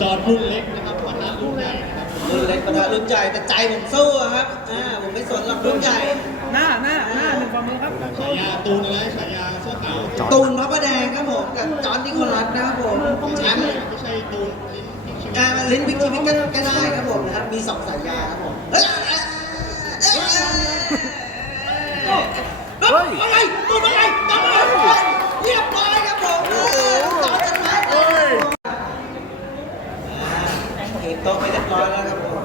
จอดรุ่นเล็กนะครับปะทะรุ่นใหญ่นะครับรุ่นเล็กประทะรุ่นใหญ่แต่ใจผมสู้อะครับอ่าผมไม่สนหรอกรุ่นใหญ่หน้าหน้าหน้าหนึ่งฝ่ามือครับฉายาตูนอะไรฉายาเสื้อขาวตูนพระประแดงครับผมกับจอห์นนิโคลัสนะครับผมแชมป์ไม่ใช่ตูนลิ้นลิ้นชีวิตอ่าลิ้นพิกชีวิตก็ก็ได้ครับผมนะครับมีสองสายยาครับผมเฮ้ยเฮ้ยเฮ้ยอะไรตูนอะไรจอห์นอะไรเรียบร้อยครับผมเออจอห์นชนะเลยเก็บ โตไปเรียบร้อยแล้วครับผม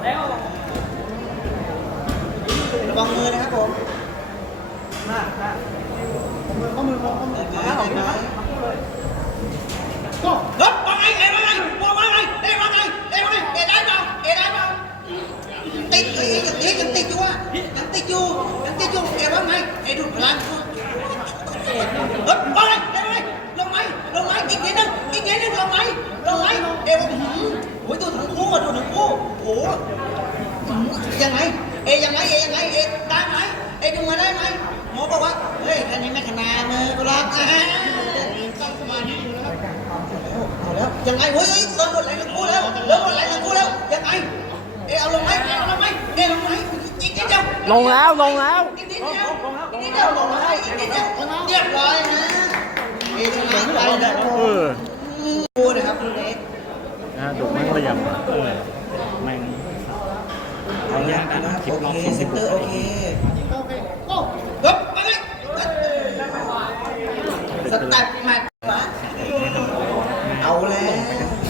ระวังมือนะครับผมหน้าหน้ามือข้อมือข้อมือได้ไหมได้ไหมก็เฮ้ยว่าไงเอ้ยว่าไงว่าไงเอ้ยว่าไงเอ้ยว่าไงเอ้ยได้เปล่าเอ้ยได้เปล่าติดเอ้ยังติดยังติดอยู่อะยังติดอยู่ยังติดอยู่เอ้ยว่าไงเอ้ยดูพลัง ลงแล้วลงแล้วอีกนิดเดียวอีกนิดเดียวลงแล้วอีกนิดเดียวเรียบร้อยนะเอะชนะไปแล้เออคู่นะครับคุณเอกนะดูแม่งเหลี่ยมเออแม่งเอาแยกกันนะคลิปโอล็อกเคคลิปเซนเตอร์โอเคก็ ปึ๊บมาเลยสแต็ปแมตช์เอาแล้ว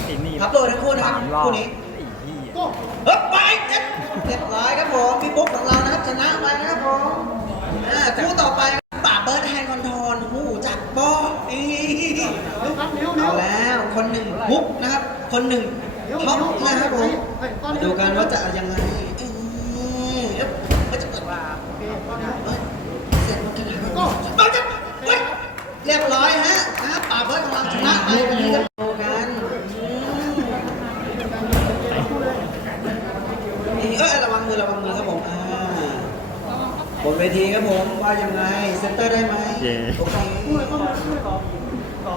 ไอ้นี่ ครับโดยทั้งคู่นะครับ สามรอบ คู่นี้ ไอ้เหี้ย ก็ เฮ้ยไปเจ็ดเรียบร้อยครับผมพี่บุ๊กของเรานะครับชนะไปนะครับผม อ่าคู่ต่อไปป่าเบิร์ดแฮนด์คอนโทรลหูจักป้อนี่เร็วครับเร็วเร็เอาวแล้วคนหนึ่งบุ๊กนะครับ คนหนึ่งท็อปนะครับผมมาดูกันว่าจะยังไงเอ้ยเอ๊ะมันจะเปิดว่าเอ้ยเสร็จมันจะไหนก็มันจะเฮ้ยเรียบร้อยฮะอ่าป่าเบิร์ดของเราชนะไปวันนี้ครับดูกันอืม นี่เอ้ยระวังมือระวังมือครับผมอ่าบนเว ทีครับผมว่ายังไงเซนเตอร์ได้ไหมเย่ โอเคคู่เลยข้อมือคู่เลยต่อต่อ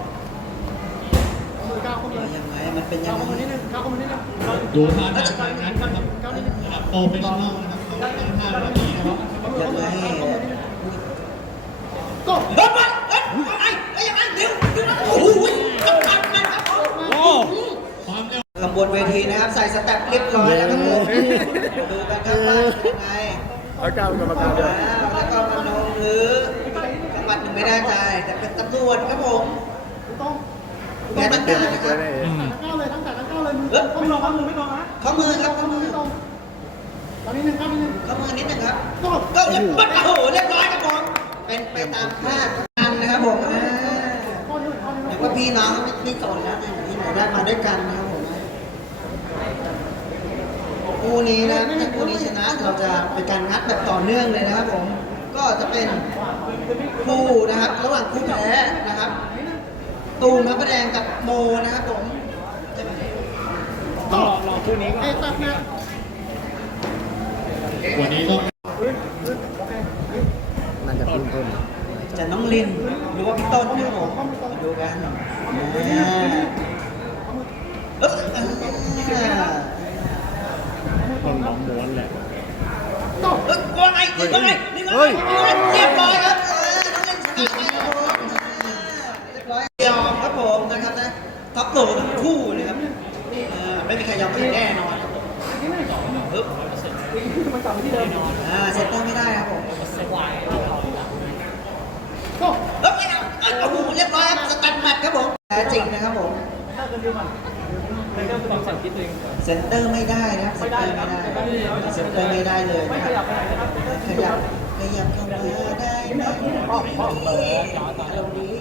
มือก้าวข้อมือยังไงมันเป็นยัก้าวงข้อมือไงนิดนึงก้าวข้อมือนิดนึงดูท่าทางการงัดนะครับระดับโปรเฟชชั่นอลนะครับเขาตั้งท่าแบบนี้นะครับยังไงก็เฮ้ยเฮ้ยเฮ้ยยังไงเฮ้ยยังไงเดี๋ยวเดี๋ยวโอ้โหกำลังมันครับผมโอ้ความเร็วข้างบนเวทีนะครับใส่สเต็ปเรียบร้อยแล้วครับผมดูกันครับว่ายังไง แล้วก้าวกรรมการด้วยแล้วก็มโนหรือจังหวัดหนึ่งไม่แน่ใจแต่เป็นตำรวจครับผมต้องแกต้งการนะครับอืมก้าวเลยตั้งแต่ก้าวเลยมือข้อมือข้อมือไม่ตรงนะข้อมือครับข้อมือไม่ตรงตอนนี้หนึ่งก้าวนิดนึงข้อมือนิดนึงครับก็ก็เรียบร้อยโอ้โหเรียบร้อยครับผมเป็นไปตามคาดกันนะครับผมอ่าข้อนิ้วข้อนิ้วแต่ว่าพี่น้องไม่ไม่สนแล้วนะที่ไหนได้มาด้วยกันนะ ครับผมคู่นี้นะถ้าคู่นี้ชนะเราจะเป็นการงัดแบบต่อเนื่องเลยนะครับผม ก็จะเป็นคู่นะครับ ระหว่างคู่แพ้นะครับ ตูนพระประแดงกับโมนะครับผมต้องรอรอคู่นี้ก่อนเอ้ตัดนะวันนี้ต้องน่าจะพุ่งขึ้นจะน้องลินหรือว่าพี่ต้นนะครับผมมาดูกันอ่าเอ้ยอ่า ต้องน้องม้วนแหละ ก็ เอ้ ยว่าไงนี่ว่าไงนี่ว่าไงนี่ว่าไงเรียบร้อยครับเออน้องลินชนะไปครับผมเรียบร้อยยอมครับผมนะครับนะท็อปโหลทั้งคู่เลยครับอ่าไม่มีใครยอมใครแน่นอนครับผมปึ๊บมันกลับที่เดิมอ่าเซตเตอร์ไม่ได้ครับผมก็เอ้ยเอาเอ้ยโอ้โหเรียบร้อยครับสตัดแมทครับผมแท้จริงนะครับผมเกินเดียวมันในเรื่องความสั่งคิดเองเซนเตอร์ไม่ได้นะครับเซนเตอร์ไม่ได้เซนเตอร์ไม่ได้เลยนะครับ ขยับขยับเข้ามาได้ไหมออกออเปิดตรงนี้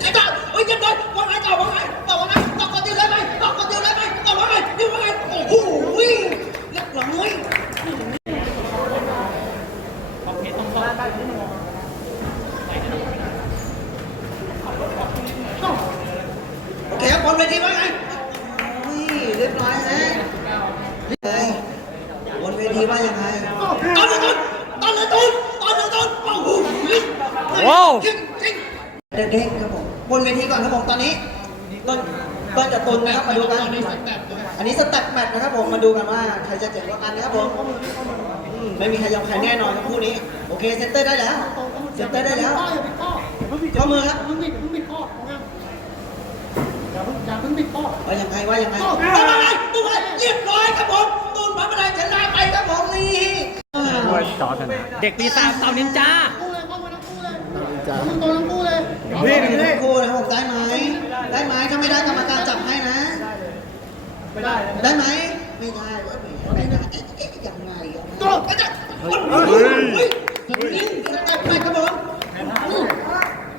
ไอ้ต่อเฮ้ยเรียบร้อยว่าไงต่อว่าไงต่อว่าไงต่อคนเดียวได้ไหมต่อคนเดียวได้ไหมต่อว่าไงนี่ว่าไงโอ้โหเรียบร้อยโอเคครับบอลเวทีว่าไงอุ้ยเรียบร้อยฮะเลยบนเวทีว่ายังไงตอนเลยตอนตอนเลย ว้าวจริงจริงเด้งครับผมบนเวทีก่อนครับผมตอนนี้ต้นต้นกับตุนนะครับมาดูกันตอนนี้สแต็ปนะครับอันนี้สแต็ปแมตช์นะครับผมมาดูกันว่าใครจะเจ๋งกว่ากันนะครับผมอืมไม่มีใครยอมใครแน่นอนทั้งคู่นี้ โอเคเซนเตอร์ได้แล้วเซนเตอร์ได้แล้วอย่าปิดข้ออย่าเพิ่งปิดข้อมือครับอย่าเพิ่งปิดอย่าเพิ่งปิดข้ออย่าเพิ่งอย่าเพิ่งปิดข้อว่ายังไงว่ายังไงโอ้ตัวอะไรตัวอะไรเรียบร้อยครับผมตูนพับอะไรชนะไปครับผมนี่ ว่าจอชนะเด็กปีศาจเต่านินจาคู่เลยเข้ามาทั้งคู่เลยมึงโตทั้งคู่เลยนี่นี่คู่นะครับผมได้ไหมได้ไหมถ้าไม่ได้กรรมการจับให้นะ ไม่ได้ได้ไหมไม่ได้เว้ยไม่ได้เอ๊ะเอ๊ะยังไงยังไงตัวก็จะเฮ้ยเฮ้ยเฮ้ยนี่สเต็ปใหม่ครับผมอืม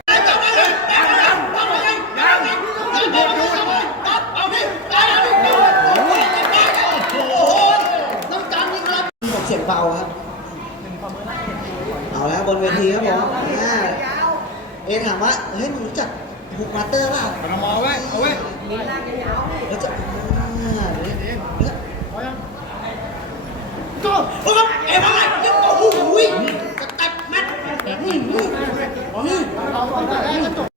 ได้จับได้เลยได้เลยเอาไปเลยเอาไปเลยเอาไปเลยเอาไปเลยเอาไปเลยโอ้โหน้ำกันนี่ครับเสียงเบาครับ เอาแล้วบนเวทีครับผมอ่าเอะถามว่าเฮ้ยมึงรู้จักฮุกมาสเตอร์เปล่าเอามาไว้เอาไว้รู้จักอ่าเดี๋ยวเดี๋ยวเดี๋ยวพอยังก็โอ้ยเอ๋ว่าไงเดี๋ยวโอ้โหสเต็ปแมทอืมอืมอืมเราตั้งแต่แรกก็จบ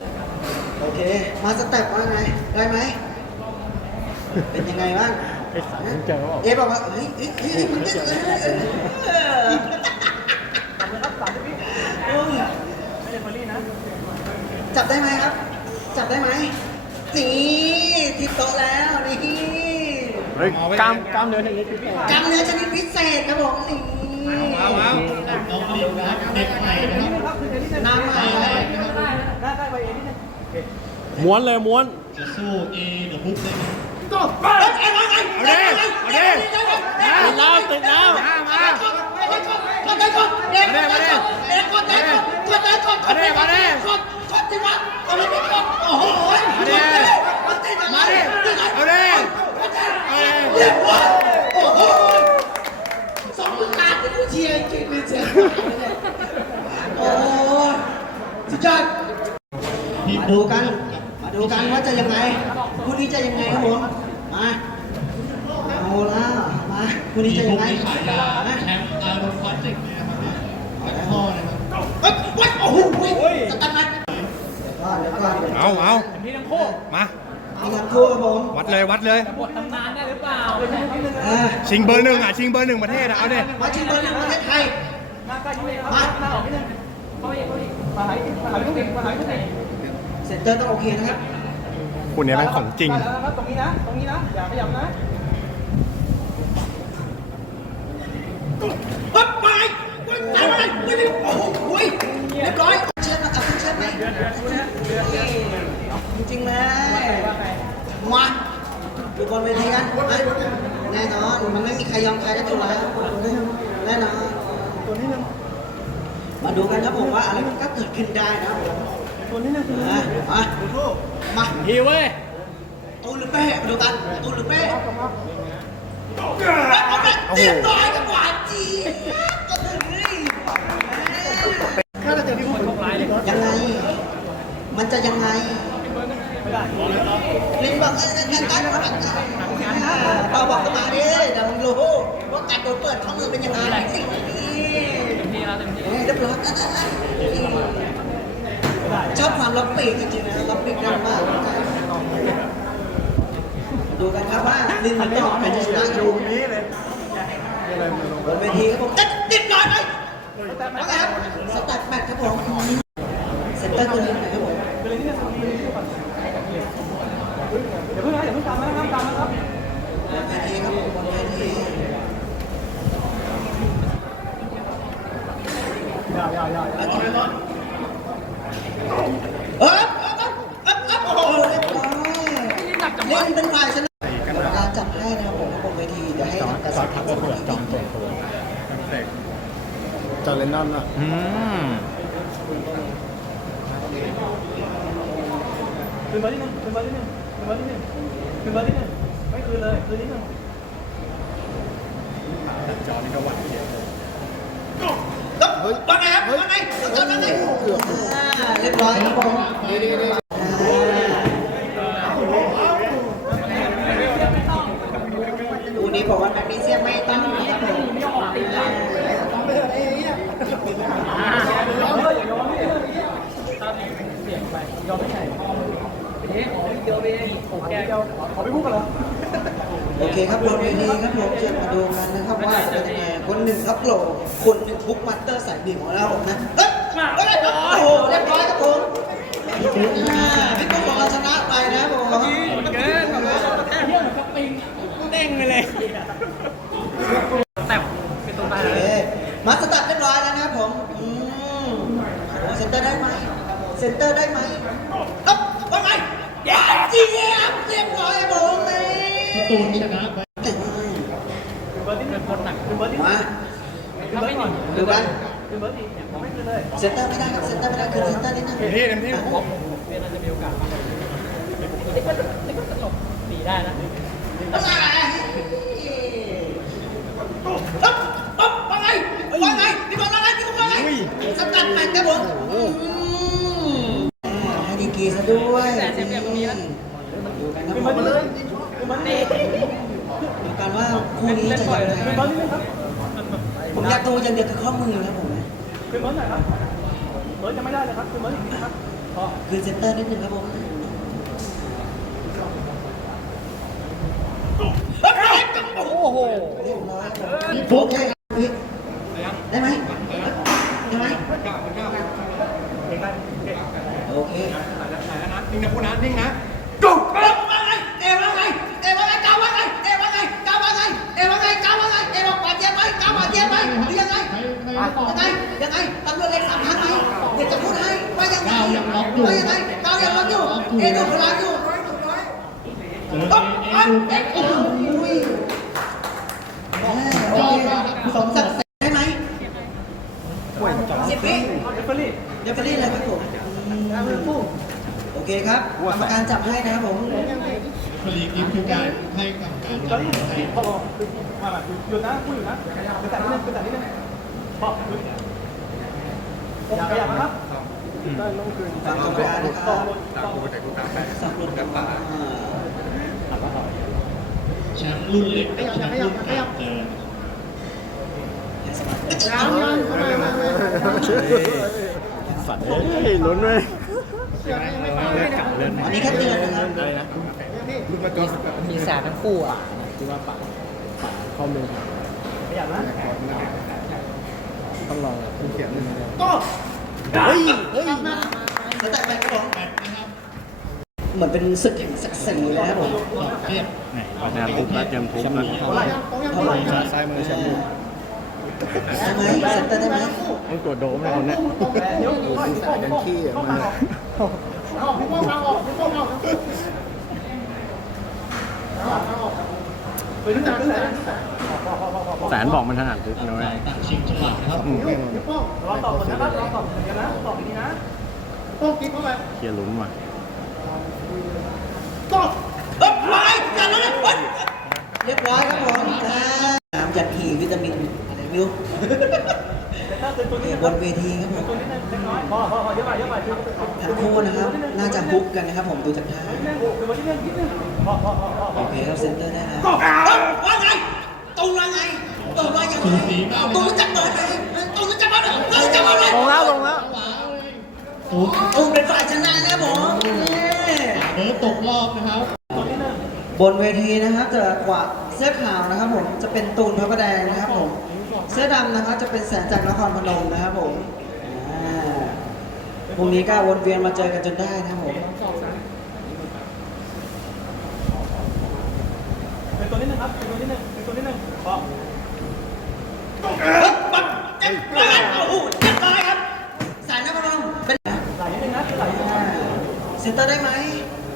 โอเค มาสเต็ปว่าไงได้ไหม เป็นยังไงบ้าง ไอ้สายมึงเจอเปล่าเอ๊ะบอกว่าเฮ้ยเฮ้ยเฮ้ยมึงจะเออเออเออ จับได้ไหมครับ จับได้ไหมนี่ทิปโตะแล้วนี่เฮ้ยกล้ามกล้ามเนื้อชนิดพิเศษกำเนื้อชนิดพิเศษครับผมนี่เอาเอาเอาลิงนะครับเด็กใหม่นะครับน้ำใหม่ไฮเลไลยท์นะครับม้วนเลยม้วนจะสู้เอเดอะบุ๊กได้ไหมก็เอ้ยเอ้ยว่าไงเอาดิเอาดิติดแล้วติดแล้วมามามาเด็กก่อนเด็กก่อนเด็กก่อนเด็กก่อนเด็กก่อนเด็กก่อนเด็กก่อนเด็กก่อนกด ที่ว่าเอาเลยเด็กก่อนโอ้โหมาดิมาดิมาดิเอาดิเรียบร้อยโอ้โหสองมือขาดกูเชียร์จริงเลยเชียร์โอ้สุดยอดมาดูกัน มาดูกันว่าจะยังไงคู่นี้จะยังไงครับผมมาเอาล้วมาคู่นี้จะยังไงนี้ฉายาแชมป์อารมณ์พลาสติกนะครับแชมป์พ่อนะครับเฮ้ยเฮ้ยโอ้โหสตั นนัดเดี๋ยวก่อนเดี๋ยวก่อนเอาเอามา มีงานคู่ครับผมวัดเลยวัดเลยเออชิงเบอร์หนึ่งอะ ชิงเบอร์หนึ่งประเทศอะ เอาดิมาชิงเบอร์หนึ่งประเทศไทย มาเซ็นเตอร์ต้องโอเคนะครับ คุณเนี่ยเป็นของจริงนะครับตรงนี้นะ ตรงนี้นะ อย่าขยับนะ ปั๊บไปไปไปไปไปโอ้โหเรียบร้อยเชิญมาเอาเชิญไหมจริงๆเลยมาดูบนเวทีกันนะแน่นอน มันไม่มีใค รยอมใครกันอยู่แล้วแน่นอนตัวนี้นึงมาดูกันครับผมว่าอะไรมันก็เกิดขึ้นได้นะครับผมตัวนี้นะคือมามามาฮีเว้ยตูนหรือเป้มาดูกันตูนหรือเป้เอาไปเรียบร้อยกับหวานจีเฮ้ยถ้าเราเจอที่คนทำร้ายเลยยังไง มันจะยังไงลิงบอกเอ้ยกันกัน เราบอกเข้ามาดิเดี๋ยวมึงรู้ว่าการโดนเปิดข้อมือเป็นยังไงสิเรียบร้อยชอบความล็อกปีกจริงๆนะล็อกปีกได้มากดูกันครับว่าลิงมันจะเป็นชนะดูนี้เลยบนเวทีครับผมติดติดหน่อยไหมว่าไงครับสแต็ปแมทครับผมเซ็นเตอร์ตัวนี้หน่อยครับผมอย่าเพิ่งนะอย่าเพิ่งตามมานะครับตามมาครับ เออโอ้โหเรียบร้อยเล่นเป็นฝ่ายชนะการจับได้นะครับผมบนเวทีเดี๋ยวให้แต่สอดทับเปิดจอมตัวตัวจอร์เลนนอนอะอืมขึ้นมาดิเนี่ยขึ้นมาดิเนี่ยขึ้นมาดิเนี่ยขึ้นมาดิเนี่ย นเลยคืนนี้เลยจอนี่ก็หวานเสียเลยเฮ้ยปังไงครับปังไงเจอกันเลยเรียบร้อยดีดีดีดูนี้บอกว่าแมกนีเซียมไม่ต้องไม่ต้องยอมไม่ไช่เอ๊ะขอเดียวไปขอไม่พูดกันเหรอ โอเคครับบนเวทีครับผมจะมาดูกันนะครับว่าจะเป็นยังไงคนหนึ่งครับโหลคนหนึ่งพุกมัตเตอร์สายบีบของเรานะเฮ้ยเฮ้ยโอ้โหเรียบร้อยครับผมอ่าพี่ปุ๊กของเราชนะไปนะครับผม เกินเด้งไปเลย แต่เป็นตัวตาย โอ เล เค ย มาสตัดเรียบร้อยแล้วนะครับผมอืมโอ้เซ็นเตอร์ได้ไหมเซ็นเตอร์ได้ไหมเอ๊บว่าไงเย้เจี๊ยบเรียบร้อยครับผมนี่ พี่ตูนชนะไป คือเบิร์ดที่เป็นคนหนักคือเบิร์ดที่ มา คือเบิร์ดนี่ ดูกัน คือเบิร์ดนี่เนี่ยผมไม่คือเลย เซ็นเตอร์ไม่ได้ครับเซ็นเตอร์ไม่ได้คือเซ็นเตอร์นิดนึง เต็มที่เต็มที่ เบียร์น่าจะมีโอกาสนี่ก็นี่ก็ตลกตี ได้นะปั๊บปั๊บว่าไงว่าไงพี่บอลว่าไงพี่บอลว่าไงสกัดแมนครับผมอืมให้ดีกรีซะด้วยแต่เสียเปรียบตรงนี้แล้วดูกันครับผมดูกันว่าคู่นี้จะยังไงคือเบิร์ดนี่ครับผมอยากดูอย่างเดียวคือข้อมือครับผมคือเบิร์ดไหนครับเบิร์ดยังไม่ได้เลยครับคือเบิร์ดอย่างนี้ครับพอคือเซนเตอร์นิดนึงครับผม โอ้โหเรียบร้อยครับผมโอเคได้ไหมได้ไหมโอเคนิ่งนะพูดนะนิ่งนะจุกเอ๊ะว่าไงเอ๊ะว่าไงเอ๊ะว่าไงกาวว่าไงเอ๊ะว่าไงกาวว่าไงเอ๊ะว่าไงกาวว่าไงเอ๊ะว่าปาดเจ็บไหมกาวปาดเจ็บไหมหรือยังไงใครใครมาตอบยังไงยังไงตำรวจเรียกสามพันไหมเดี๋ยวจะพูดให้ว่ายังไงก้าวยังล็อกอยู่ว่ายังไงกาวยังล็อกอยู่เอ๊ะดูพลังอยู่เจอปุ๊บเอปั๊บดูเอ๊ะโอ้ยโอเคสมศักดิ์ศรีได้ไหมสิบวิ เรฟเฟอรี่ เดี๋ยวไปเล่นเลยครับผมโอเคครับ กรรมการจับให้นะครับผมผลิตกิฟต์คือการให้กับการตอนนี้พอคือมาแบบหยุดนะพูดอยู่นะคือแต่นิดนึงคือแต่นิดนึงพอหยุดอยากอยากนะครับได้ลงคืนฟังกรรมการนะคต่รัอบต่อสับหลุดกับปากแชมป์รุ่นเล็กกับแชมป์รุ่นกลางเจอสัตว์เฮ้ยลุ้นเลย กลับเลือนอันนี้แค่เตือนนะครับอะไรนะมีสารทั้งคู่อะที่ว่าปากปากข้อมือไม่อยากนะต้องลองคุณเขียนหนึ่งก็เฮ้ยเฮ้ยแล้วแต่ไปครับผมแปดนะครับเหมือนเป็นศึกแห่งศักดิ์ศรีเลยนะครับผมเทียบไหนประธาทุบแล้วเตรียมทุบนะเท่าไหร่ซ้ายมือแชมป์ ได้ไหมเซ็นตอร์ได้ไหมต้องตรวจโดมเลยคนเนี้ยเดี๋ยวสายดันขี้ออกมาเอาพี่ป้องเอาออกพี่ป้องเอาไปที่ไหนแสนบอกมันถนัดทุบนะเว้ยต่างชิงจังหวะนะครับอืมรอตอบก่อนนะครับรอตอบกันนะตอดีนะต้องกิ๊กเข้าไปเคลียร์ลุ้นว่ะตอบเฮ้ยไปจัดแล้วนะเฮ้ยเรียบร้อยครับผมอ่าน้ำยันทีวิตามิน อะไรไม่รู้แต่ถ้าเป็นตัวนี้บนเวทีครับผมตัวนี้เล็กน้อยพอพอพอเยอะไปเยอะไปทั้งคู่นะครับ น่าจะฮุกกันนะครับผมดูจากท่าคือวันที่เล่นนิดนึงพอพอพอพอโอเคครับเซ็นเตอร์ได้แล้วว่าไงตรงว่าไงตรงว่ายังไงตรงรู้จักเบิร์ดไหมตรงรู้จักเบิร์ดไหมตรงรู้จักเบิร์ดไหมลงแล้วลงแล้วโอ้ตรงเป็นฝ่ายชนะนะผมนี่เบิร์ดตกรอบนะครับบนเวทีนะครับจะกวาดเสื้อขาวนะครับผมจะเป็นตูนพระประแดงนะครับผม เสื้อดำนะครับจะเป็นแสนจากนครพนมนะครับผมอ่าพรุ่งนี้ก็วนเวียนมาเจอกันจนได้นะครับผม เป็นตัวนี้นึงครับ เป็นตัวนี้นึงเป็นตัวนี้นึงพอปั๊บเจ็บร้อยโอ้โหเจ็บร้อยครับสายนครพนมเป็นไหลนิดนึงนะไหลนิดนึงอ่าเซ็นเตอร์ได้ไหม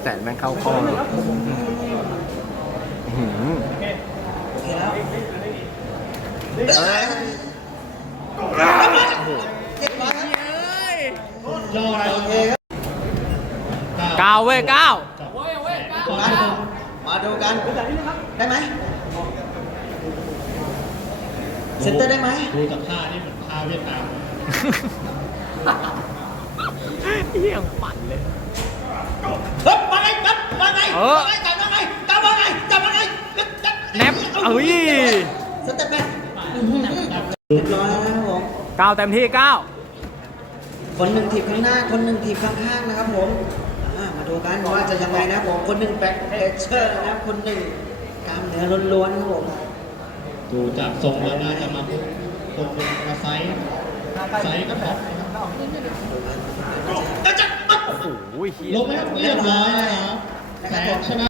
แสนแม่งเข้าข้อเลยอื้อหือโอเคโอเคแล้ว เอ้ยเจ็บร้อยครับยอดนะโอเคครับเก้าเว้ยเก้ามามาดูกันไหลนิดนึงครับได้ไหมเซ็นเตอร์ได้ไหมดูจากท่านี่เหมือนท่าเวียดนามเหี้ยงปั่นเลยเฮ้ยมาไงปั๊บมาไงเออมาไงจับมาไงจับมาไงจับมาไงจับแนบเอ้ยสเต็ปแบ็ค เรียบร้อยแล้วนะครับผมเก้าเต็มที่เก้าคนหนึ่งถีบข้างหน้า คนหนึ่งถีบข้างๆนะครับผมอ่ามาดูกันว่าจะยังไงนะผมคนหนึ่งแบ็คเพชเชอร์นะครับคนหนึ่งกล้ามเนื้อล้วนๆครับผมดูจากทรงแล้วน่าจะมาปุ๊บคนหนึ่งมาไซส์ไซส์ก็ท็อปนะครับแล้วจะปั๊บโอ้โหเฮียลงไหมครับเรียบร้อยนะครับแสนชนะ